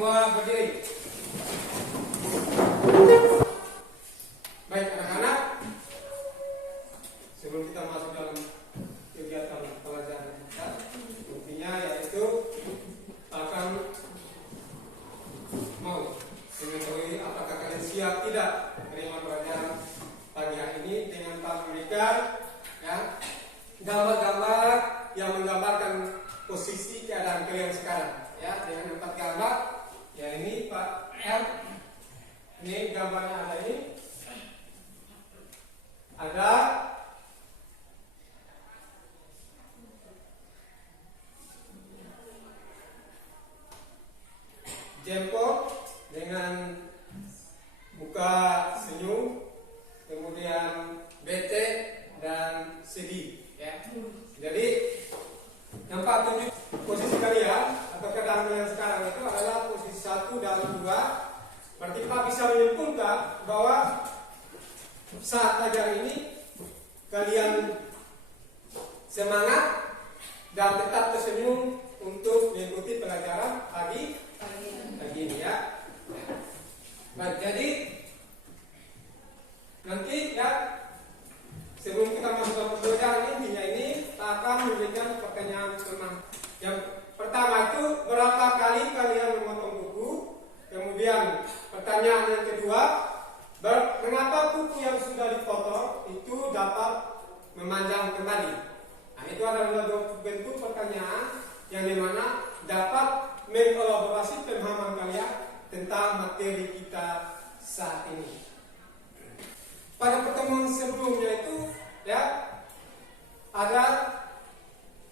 Semua berdiri. Baik anak-anak, sebelum kita masuk dalam kegiatan pelajaran kita, intinya yaitu akan mau mengetahui apakah kalian siap tidak menerima pelajaran pagi hari ini dengan Pak memberikan ya gambar-gambar yang menggambarkan posisi keadaan kalian sekarang ya, dengan 4 gambar ya. Ini Pak R, ini gambarnya ada, ini ada jempol dengan muka senyum, kemudian bete dan sedih ya. Jadi yang Pak tunjuk posisi kalian atau keadaan kalian sekarang itu adalah posisi 1 dan 2. Berarti Pak bisa menyimpulkan bahwa saat pelajaran ini kalian semangat dan tetap tersenyum untuk mengikuti pelajaran pagi ini ya. Nah, jadi nanti ya sebelum kita masuk ke pelajaran intinya ini kita akan memberikan pertanyaan tentang yang pertama itu berapa kali kalian memotong kuku. Kemudian pertanyaan yang kedua, mengapa kuku yang sudah dipotong itu dapat memanjang kembali. Nah, itu adalah dua bentuk pertanyaan yang dimana dapat mengelaborasi pemahaman kalian tentang materi kita saat ini. Pada pertemuan sebelumnya itu ya ada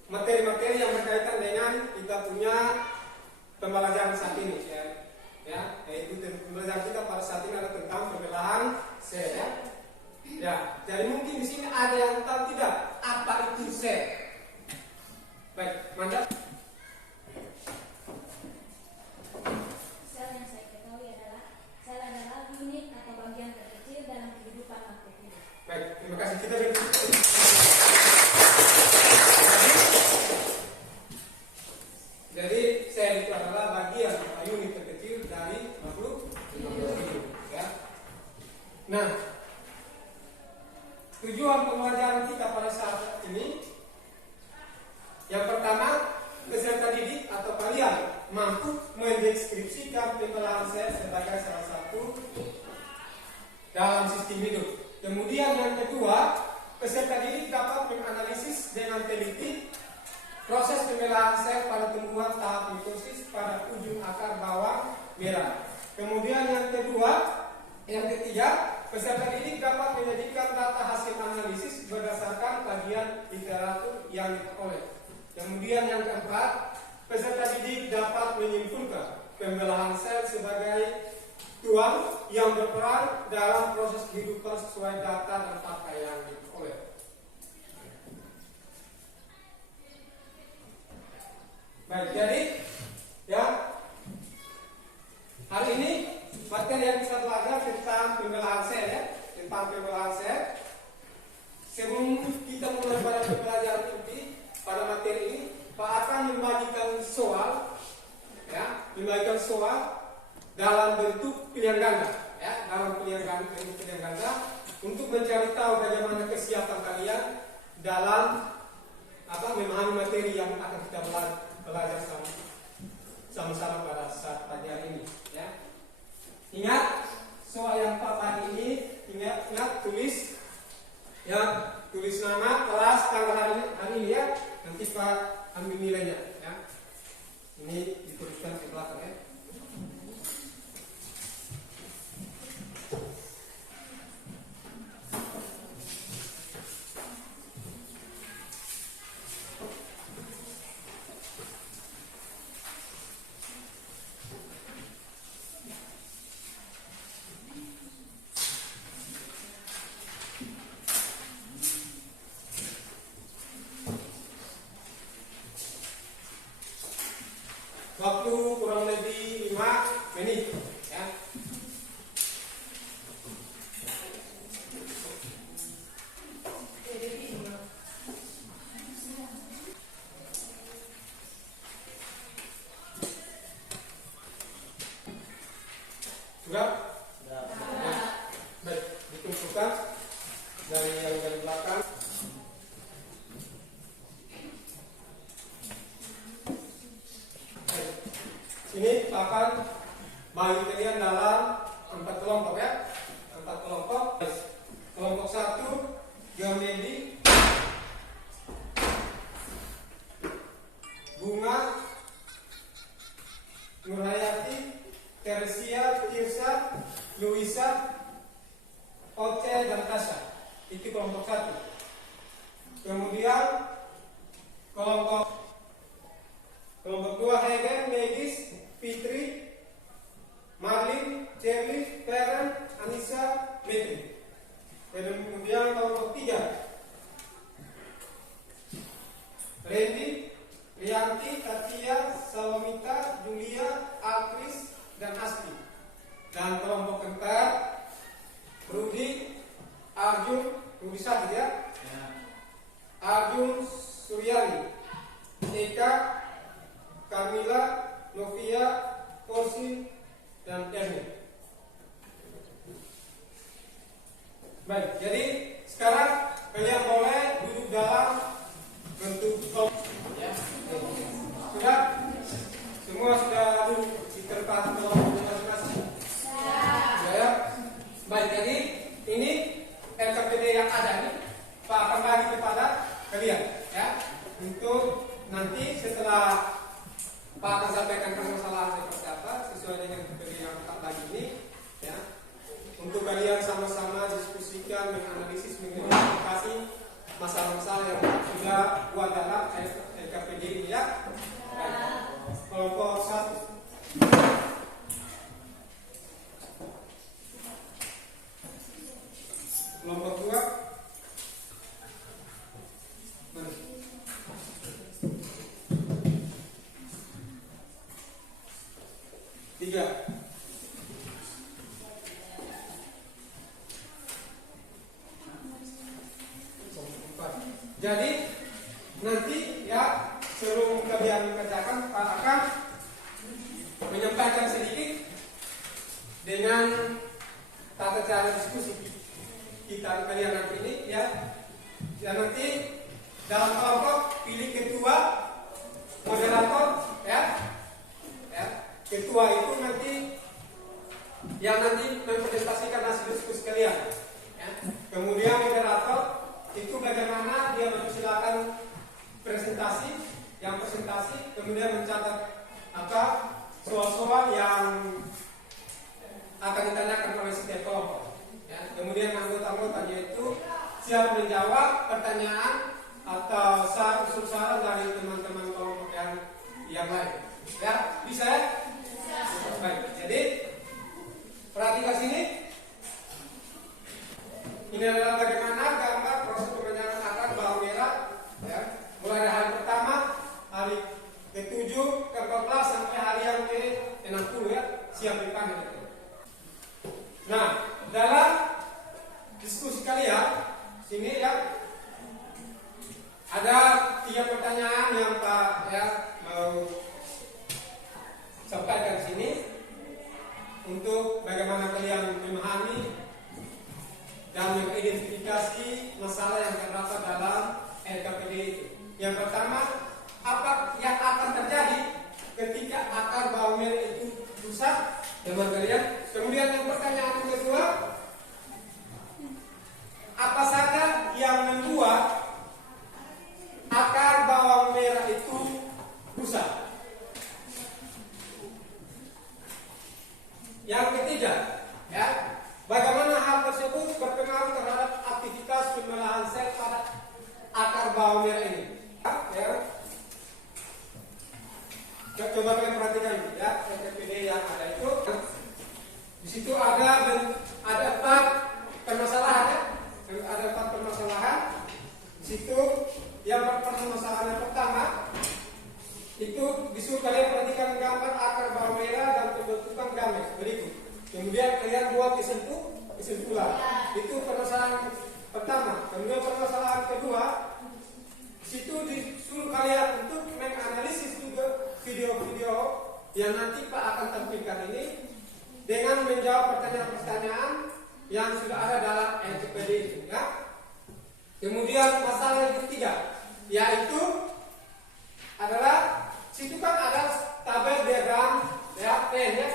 materi-materi yang berkaitan dengan kita punya pembelajaran saat ini ya, yaitu pembelajaran kita pada saat ini adalah tentang pembelahan sel ya. Jadi mungkin di sini ada yang tahu tidak apa itu sel. Baik, Manda. Sel yang saya ketahui adalah sel adalah unit atau bagian terkecil dalam kehidupan makhluk hidup. Baik, terima kasih. Kita berikut. Jadi sel itu adalah bagian atau unit terkecil dari makhluk hidup ya. Nah, tujuan pembelajaran kita pada saat ini yang pertama, peserta didik atau kalian mampu mendeskripsikan pembelahan sel sebagai salah satu dalam sistem hidup. Kemudian yang kedua, peserta didik dapat menganalisis dengan teliti proses pembelahan sel pada tumbuhan tahap mitosis pada ujung akar bawang merah. Kemudian yang ketiga, peserta didik dapat menyajikan data hasil analisis berdasarkan kajian literatur yang diperoleh. Kemudian yang keempat, peserta didik dapat menyimpulkan pembelahan sel sebagai tuan yang berperan dalam proses kehidupan sesuai data dan fakta yang diperoleh. Baik, jadi ya hari ini materi yang kita belajar tentang pembelahan sel ya, tentang pembelahan sel. Sebelum kita mulai pada pembelajaran inti pada materi ini, Pak akan membagikan soal ya, membagikan soal dalam bentuk pilihan ganda ya, dalam bentuk pilihan ganda untuk mencari tahu bagaimana kesiapan kalian dalam memahami materi yang akan kita belajar sama-sama pada saat pagi hari ini ya. Ingat soal yang Pak pagi ini, ingat tulis ya, tulis nama, kelas, tanggal hari ini ya. Nanti Pak ambil nilainya ya. Ini dituliskan di belakang ya. Waktu kurang lebih 5 menit ya. Sudah? Baik, dikumpulkan dari yang dari belakang. Ini akan bagi kalian dalam 4 kelompok ya. 4 kelompok. Kelompok 1 geomedi, Bunga, Nurhayati, Teresia, Tirsa, Luisa, Oce, dan Tasha. Itu kelompok 1. Kemudian kelompok 2 Hegen, Megis, Fitri, Marlin, Cherly, Feren, Anissa, Metri. Kemudian kelompok 3 Randy, Rianti, Tatia, Salomita, Julia, Alkris, dan Asti. Dan kelompok 4 Rudi, Arjun, Rudi sakit ya? Arjun, Suryani, Eka, Kamila, Novia, Korsi, dan Erwin. Baik, jadi sekarang kalian boleh duduk dalam bentuk kelompok. Ya. Sudah? Semua sudah duduk di tempat kelompok masing-masing? Ya. Baik, jadi ini LKPD yang ada ini Pak akan bagi kepada kalian ya. Untuk nanti setelah Pak akan sampaikan permasalahan seperti apa sesuai dengan LKPD yang tak bagi ini ya. Untuk kalian sama-sama diskusikan, menganalisis, mengidentifikasi masalah-masalah yang sudah buat dalam LKPD ini ya. Kelompok 1. Kelompok 2. Tiga. Jadi nanti ya sebelum kalian kerjakan Pak akan menyampaikan sedikit dengan tata cara diskusi kita kalian nanti ini ya. Ya nanti dalam kelompok pilih ketua, moderator ya. Ya, ketua itu nanti yang nanti mempresentasikan hasil diskusi kalian. Ya. Kemudian moderator itu bagaimana dia mempersilakan presentasi, kemudian mencatat apa soal-soal yang akan ditanyakan oleh setiap kelompok. Ya. Kemudian anggota-anggotanya itu siap menjawab pertanyaan atau saran dari teman-teman kelompok yang lain. Ya, bisa ya? Bisa. Baik. Jadi perhatikan sini. Ini adalah bagaimana gambar proses pemenangan akar bawang merah ya. Mulai dari hari pertama, hari ke-7, ke-14 sampai hari yang ke-60 ya, siap dipanen itu. Nah, dalam diskusi kalian sini ya ada 3 pertanyaan yang Pak ya mau sampaikan sini untuk bagaimana kalian memahami dan mengidentifikasi masalah yang terdapat dalam LKPD itu. Yang pertama, apa yang akan terjadi ketika akar bawang merah itu rusak, teman kalian? Kemudian yang pertanyaan yang kedua, apa saja yang membuat akar bawang merah itu rusak? Yang ketiga, ya. Bagaimana hal tersebut berpengaruh terhadap aktivitas pemelahan sel pada akar bawang merah ini? Ya. Coba kalian perhatikan ya, LKPD yang ada itu. Di situ ada 4 permasalahan ya. Ada 4 permasalahan. Di situ yang permasalahan yang pertama itu disuruh kalian perhatikan gambar akar bawang merah dan pembentukan gamet berikut. Kemudian kalian buat kesimpulan. Itu permasalahan pertama. Kemudian permasalahan kedua, situ disuruh kalian untuk menganalisis juga video-video yang nanti Pak akan tampilkan ini dengan menjawab yang sudah ada dalam NCPD itu, ya. Kemudian masalah yang ketiga, yaitu adalah situ kan ada tabel diagram ya, ya.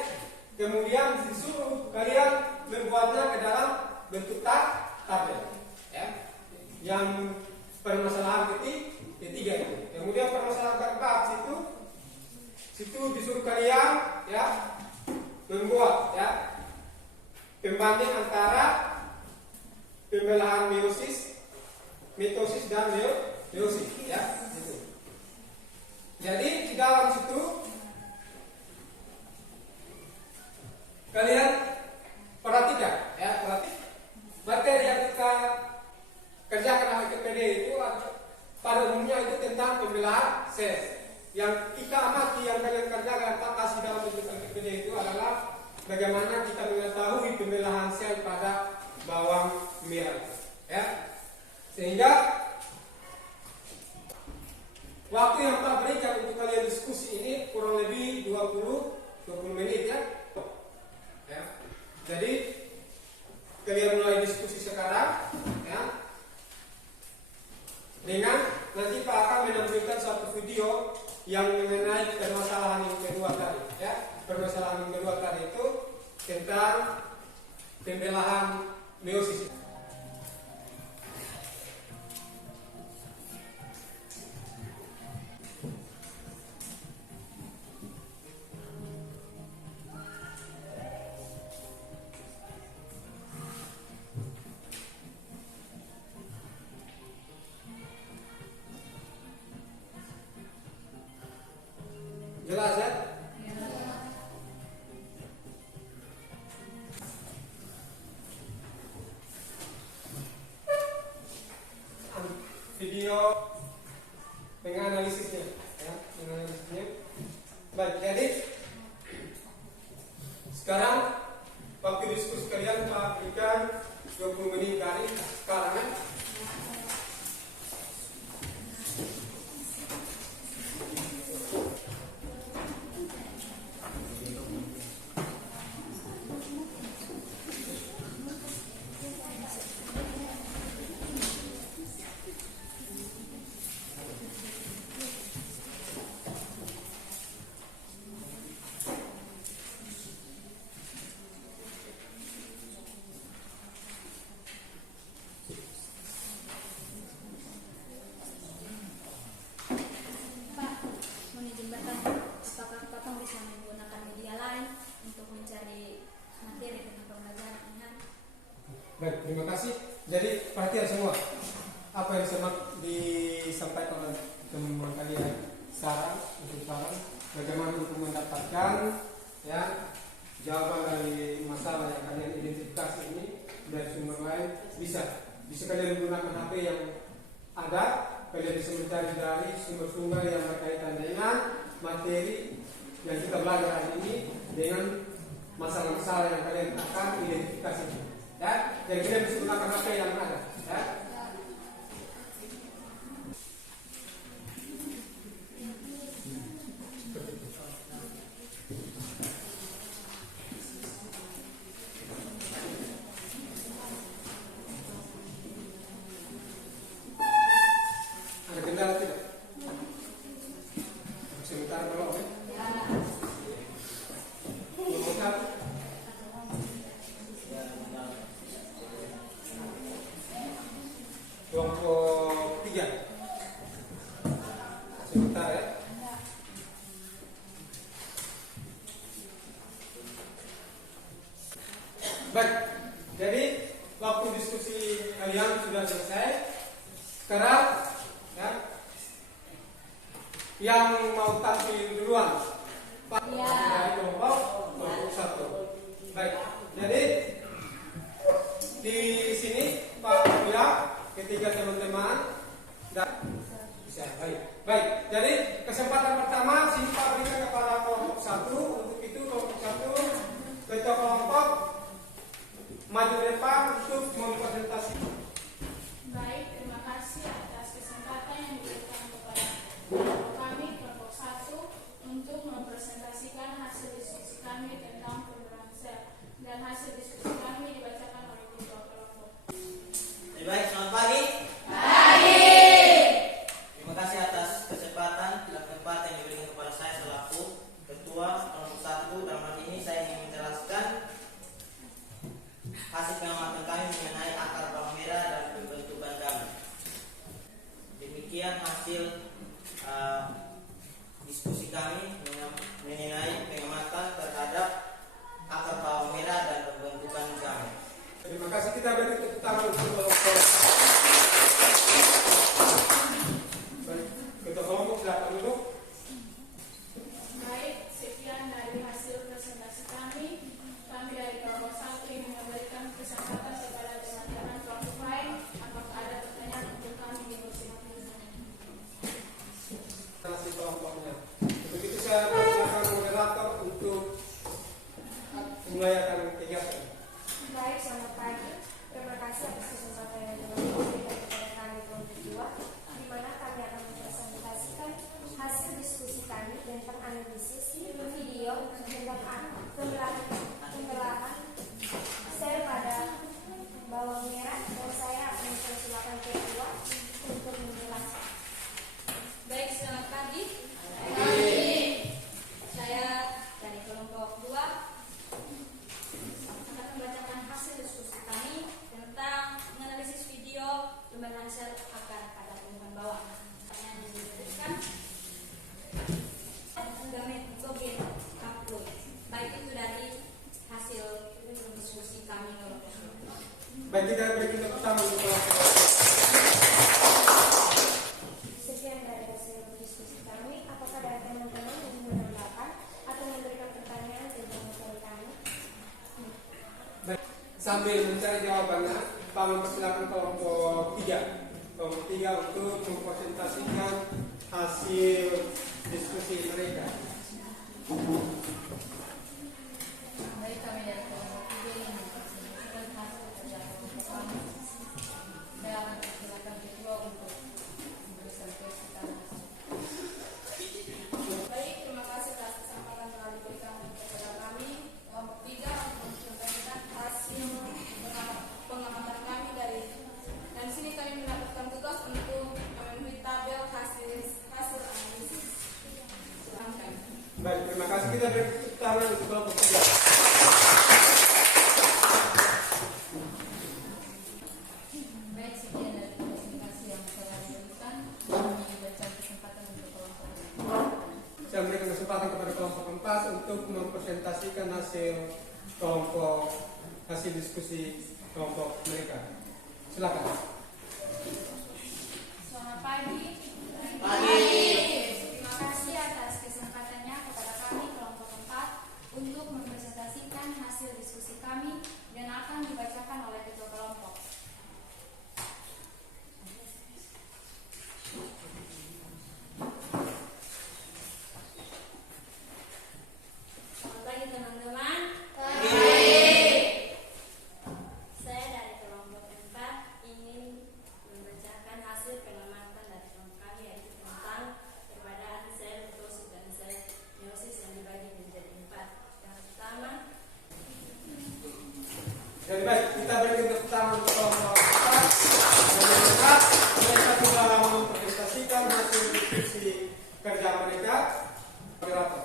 Kemudian disuruh kalian membuatnya ke dalam bentuk tabel, ya. Yang permasalahan ketiga itu. Kemudian permasalahan keempat situ disuruh kalian ya membuat ya pembanding antara pembelahan mitosis dan meiosis ya gitu. Jadi di dalam situ kalian perhatikan ya, materi yang kita kerjakan dalam KPD itu pada umumnya itu tentang pembelahan sel. Yang kita amati, yang kalian kerjakan tak kasih dalam bentuk KPD itu adalah bagaimana kita mengetahui pembelahan sel pada bawang merah, ya. Sehingga waktu yang tak berikan untuk kalian diskusi ini kurang lebih 20 menit ya. Jadi kalian mulai diskusi sekarang, ya. Dengan nanti Pak akan menampilkan satu video yang mengenai permasalahan yang kedua tadi, ya. Permasalahan yang kedua tadi itu tentang pembelahan meiosis. Jelas ya? Video menganalisisnya, ya, menganalisisnya. Baik, jadi sekarang waktu diskusi kalian Pak berikan 20 menit dari sekarang ya. Baik, terima kasih. Jadi perhatian semua. Apa yang disampaikan oleh teman-teman kalian saran bagaimana untuk mendapatkan ya jawaban dari masalah yang kalian identifikasi ini dari sumber lain bisa kalian gunakan HP yang ada, kalian bisa mencari dari sumber-sumber yang berkaitan dengan materi yang kita belajar hari ini dengan masalah-masalah yang kalian akan identifikasi. Ya, jadi kita bisa gunakan HP yang ada. Ya. Ada kendala tidak? Sebentar dulu, oke? Kelompok 3. Sebentar ya. Baik, jadi waktu diskusi kalian sudah selesai. Sekarang ya, yang mau tampil duluan Pak dari kelompok 1. Baik, jadi di sini Pak bilang ketiga teman-teman dan bisa baik. Jadi kesempatan pertama sini Pak berikan kepada kelompok 1. Untuk itu kelompok 1 ketua kelompok maju depan untuk mempresentasikan. Baik, terima kasih atas kesempatan yang diberikan kepada kelompok kami kelompok 1 untuk mempresentasikan hasil diskusi kami tentang pembelahan sel, dan hasil diskusi kami dibacakan oleh dimulai akan kegiatan. Baik, selamat pagi. Terima kasih atas kesempatan yang diberikan kepada kami kelompok 2, di mana kami akan mempresentasikan hasil diskusi kami tentang analisis video tentang pembelahan sel pada bawang merah, dan saya akan mempersilakan ketua untuk menjelaskan. Baik, selamat pagi. Saya dari kelompok 2 akan membacakan hasil diskusi kami tentang menganalisis video pembelahan sel akar pada tumbuhan bawang. Yang disebutkan gametogene haploid. Baik, itu dari hasil diskusi kami kelompok 2. Baik, kita beri tepuk tangan untuk kelompok. Sekian dari hasil diskusi kami. Apakah dari teman-teman yang menambahkan atau memberikan pertanyaan tentang materi kami? Baik, sambil mencari jawabannya, Pak mempersilakan kelompok 3. Kelompok 3 untuk mempresentasikan hasil diskusi mereka. Baik, kami dari kelompok 3 yang mempresentasikan hasil kerja kelompok kami. Saya akan persilakan ketua untuk mempresentasikan hasil. Baik, terima kasih atas kesempatan telah diberikan kepada kami kelompok 3 untuk mempresentasikan hasil pengamatan kami dan sini kami mendapatkan tugas untuk memenuhi tabel hasil analisis. Silahkan. Baik, terima kasih. Kita beri tepuk tangan untuk kelompok 3. Baik, sekian dari presentasi yang telah diberikan. Kami berikan kesempatan untuk kelompok 4. Saya memberikan kesempatan kepada kelompok 4 untuk mempresentasikan hasil diskusi kelompok mereka. Silakan. Selamat pagi. Terima kasih atas kesempatannya kepada kami kelompok 4 untuk mempresentasikan hasil diskusi kami dan akan dibacakan oleh ketua kelompok. Selamat pagi teman-teman. Saya dari kelompok 4 ingin membacakan hasil pengamatan dari kelompok kami, yaitu tentang keberadaan sel mitosis dan sel meiosis yang dibagi menjadi 4. Yang pertama, Jadi baik, kita beri tepuk tangan untuk kelompok 4. Dan mereka telah mempresentasikan hasil diskusi kerja mereka. Berapa?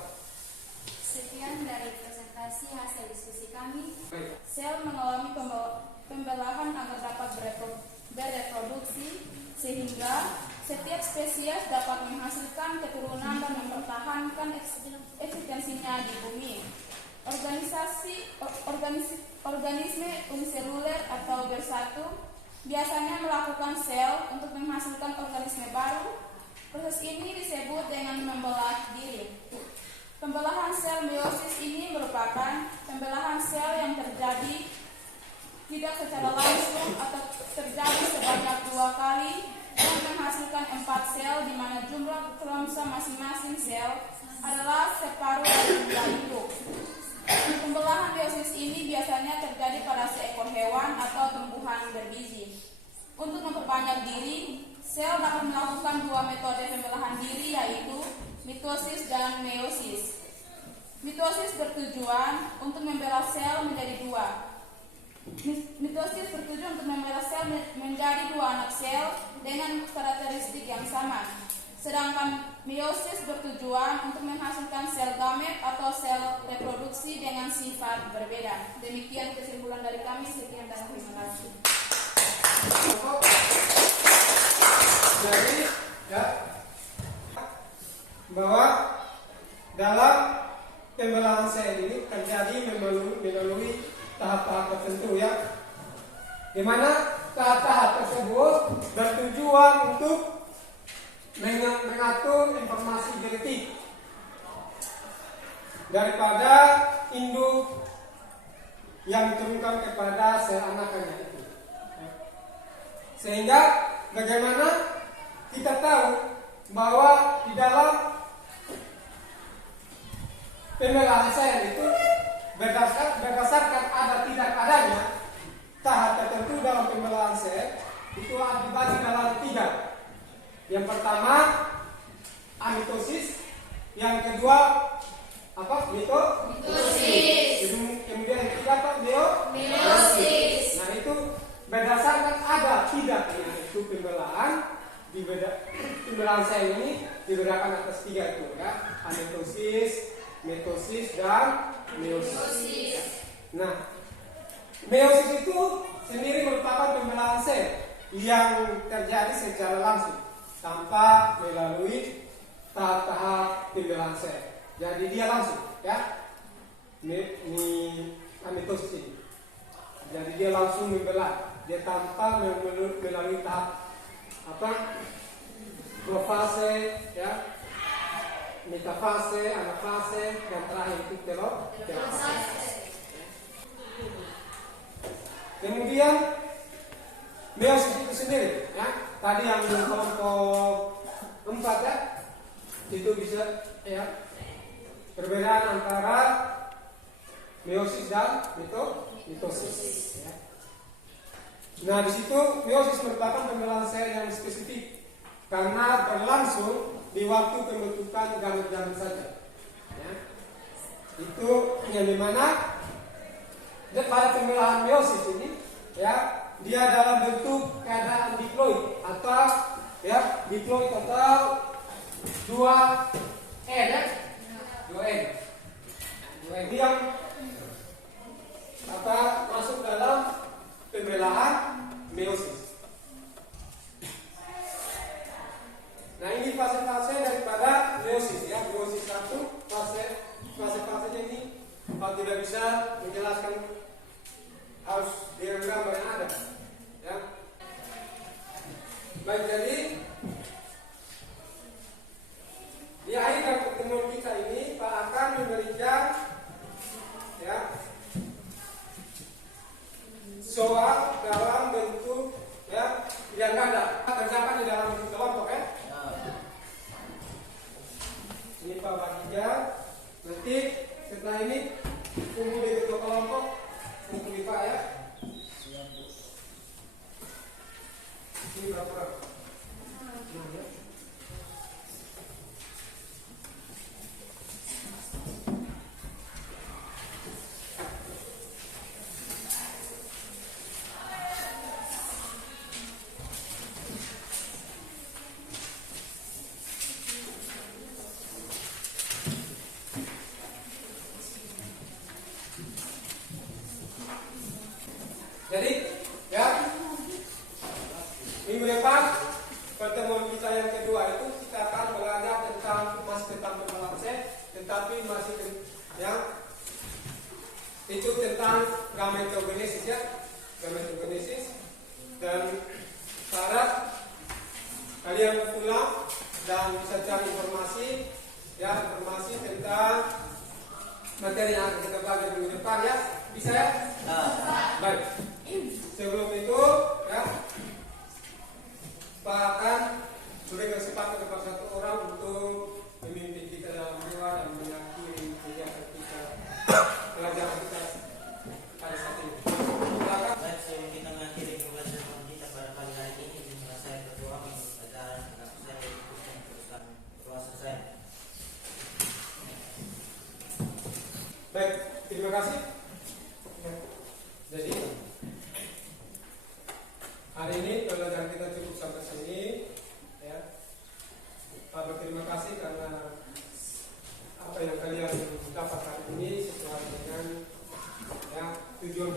sekian dari presentasi hasil diskusi kami. Baik. Sel mengalami pembelahan agar dapat bereproduksi sehingga setiap spesies dapat menghasilkan keturunan dan mempertahankan eksistensinya di bumi. Organisme uniseluler atau bersatu biasanya melakukan sel untuk menghasilkan organisme baru. Proses ini disebut dengan membelah diri. Pembelahan sel meiosis ini merupakan pembelahan sel yang terjadi tidak secara langsung atau terjadi sebanyak 2 kali dan menghasilkan 4 sel, di mana jumlah kromosom masing-masing sel adalah separuh dari jumlah induk. Pembelahan meiosis ini biasanya terjadi pada seekor hewan atau tumbuhan berbiji. Untuk memperbanyak diri, sel dapat melakukan 2 metode pembelahan diri, yaitu mitosis dan meiosis. Mitosis bertujuan untuk membelah sel menjadi 2. Mitosis bertujuan untuk membelah sel menjadi 2 anak sel dengan karakteristik yang sama. Sedangkan meiosis bertujuan untuk menghasilkan sel gamet atau sel reproduksi dengan sifat berbeda. Demikian kesimpulan dari kami. Sekian dan terima kasih. Jadi, ya, bahwa dalam pembelahan sel ini terjadi melalui tahap-tahap tertentu, ya, di mana tahap-tahap tersebut bertujuan untuk mengatur informasi genetik daripada induk yang diturunkan kepada sel anakannya itu. Sehingga bagaimana kita tahu bahwa di dalam pembelahan sel itu berdasarkan Nah, meiosis itu sendiri merupakan pembelahan sel yang terjadi secara langsung tanpa melalui tahap-tahap pembelahan sel. Jadi dia langsung, ya, mitosis ini. Jadi dia langsung membelah, dia tanpa melalui tahap profase, ya, metafase, anafase, dan terakhir itu telofase. Kemudian meiosis itu sendiri, ya, tadi yang di kelompok 4, ya, itu bisa, ya, perbedaan antara meiosis dan mitosis. Ya. Nah, di situ meiosis merupakan pembelahan sel yang spesifik karena berlangsung di waktu pembentukan gamet-gamet saja. Ya. Itu yang dimana pada pembelahan meiosis ini, ya, dia dalam bentuk keadaan diploid atau, ya, diploid atau 2 N, ya, 2 N. 2 N yang masuk dalam pembelahan meiosis. Nah, ini fase-fase daripada meiosis, ya. Meiosis 1, fase-fasenya ini kalau tidak bisa menjelaskan harus dengan gambar yang ada, ya. Baik, jadi di akhir pertemuan kita ini Pak akan memberikan, ya, soal dalam bentuk, ya, yang ada terdapat di dalam bentuk kelompok, ya. Ini Pak baginya. Nanti setelah ini kumpul di bentuk kelompok, kumpul di Pak, ya. Ini berapa orang? Nah, ya. Jadi, ya, minggu depan pertemuan kita yang kedua itu kita akan belajar tentang pembelahan sel, tetapi masih yang itu tentang gametogenesis, ya, gametogenesis, dan harap kalian pulang dan bisa cari informasi, ya, informasi tentang materi yang akan kita belajar minggu depan, ya. Bisa, ya? Baik. Sebelum itu, ya, Pak akan beri kesempatan kepada satu orang untuk memimpin kita dalam doa dan mengakhiri kegiatan kita, pelajaran kita pada saat ini. Silakan. Baik, sebelum kita mengakhiri pembelajaran kita pada pagi hari ini, izinkan saya berdoa menurut pelajaran agar saya difokuskan teruskan puasa saya. Baik, terima kasih. Jadi hari ini pelajaran kita cukup sampai sini, ya. Pak berterima kasih karena apa yang kalian dapat hari ini sesuai dengan, ya, tujuan